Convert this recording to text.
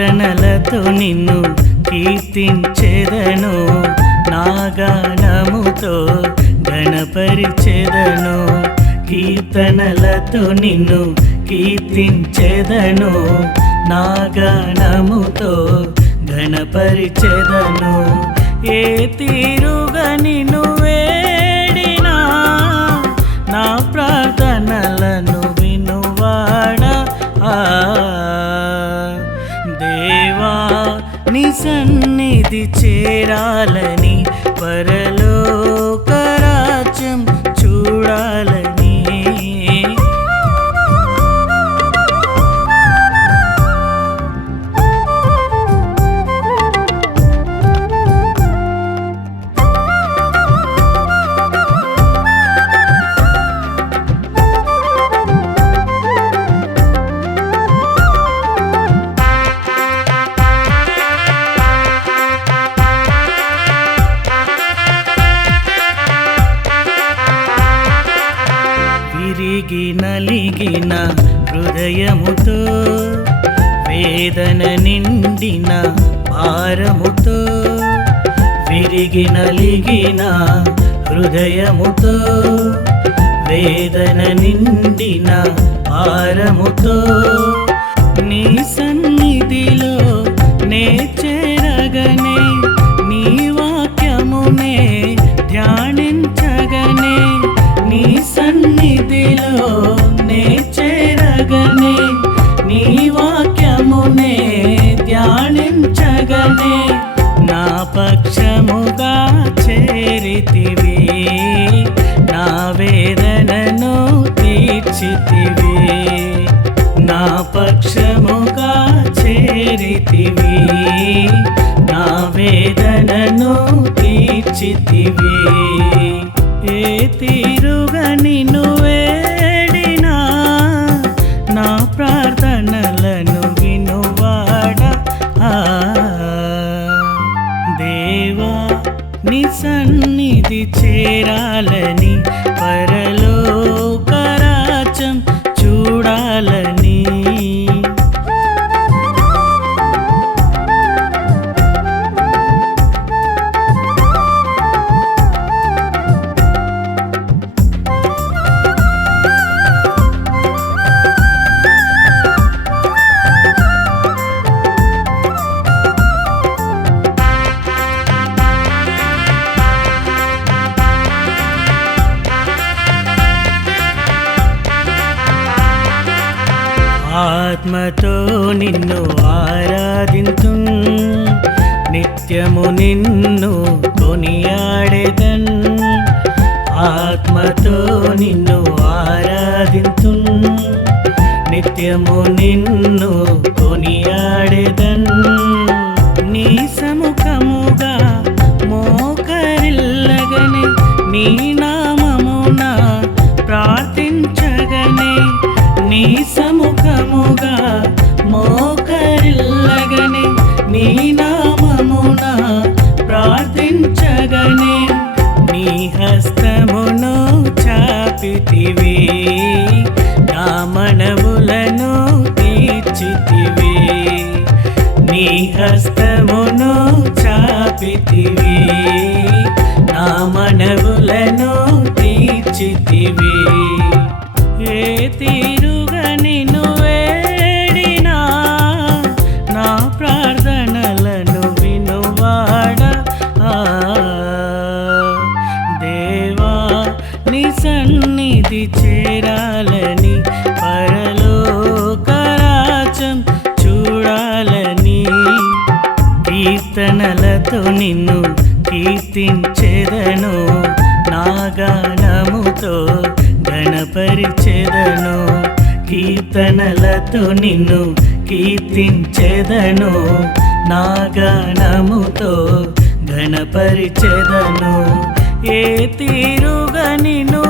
కీర్తనలతో నిన్ను కీర్తించెదను, నా గానముతో గణపరిచెదను. కీర్తనలతో నిన్ను కీర్తించెదను, నా గానముతో గణపరిచెదను. ఏ తీరుగా నిన్ను వేడినా నా ప్రార్థనలను వినువాడా. దేవా నీ సన్నిధి చేరాలని, పరలోక రాజ్యం చూడాలని. విరిగి నలిగిన హృదయముతో, వేదన నిండిన భారముతో, విరిగి నలిగిన హృదయముతో, వేదన నిండిన భారముతో, నీ సన్నిధిలో నే చేరగనే, నీ వాక్యమునే ధ్యానించగనే. నీ సన్నిధిలో నే చేరగనే, నీ వాక్యమునే ధ్యానించగనే. నా పక్షముగా చేరితివి, నా వేదనను తీర్చితివి. నా పక్షముగా చేరితివి, నా వేదనను తీర్చితివి. ఏ తీరుగా నిన్ను వేడినా నా ప్రార్థనలను వినువాడా. దేవా నీ సన్నిధి చేరాలని, పరలోక రాజ్యం చూడాలని. ఆత్మతో నిన్ను ఆరాధింతు, నిత్యము నిన్ను కొనియాడెదన్. ఆత్మతో నిన్ను ఆరాధింతు, నిత్యము నిన్ను కొనియాడెదన్. నీ సముఖముగా మోకరిల్లగనే, నీ నామమున ప్రార్థించగనే. నీ సముఖముగా మోకరిల్లగనే, నీ నామమున ప్రార్థించగనే. నీ హస్తమును చాపితివి, నా మనవులను తీర్చితివి. నీ హస్తమును చాపితివి, నా మనవులను తీర్చితివి. ఏ తీరుగా నిన్ను వేడినా నా ప్రార్థనలను వినువాడా. దేవా నీ సన్నిధి చేరాలని, పరలోక రాజ్యం చూడాలని. కీర్తనలతో నిన్ను కీర్తించెదను, నా గానముతో గణపరిచెదను. కీర్తనలతో నిన్ను కీర్తించెదను, నా గానముతో గణపరిచెదను. ఏ తీరుగా నిన్ను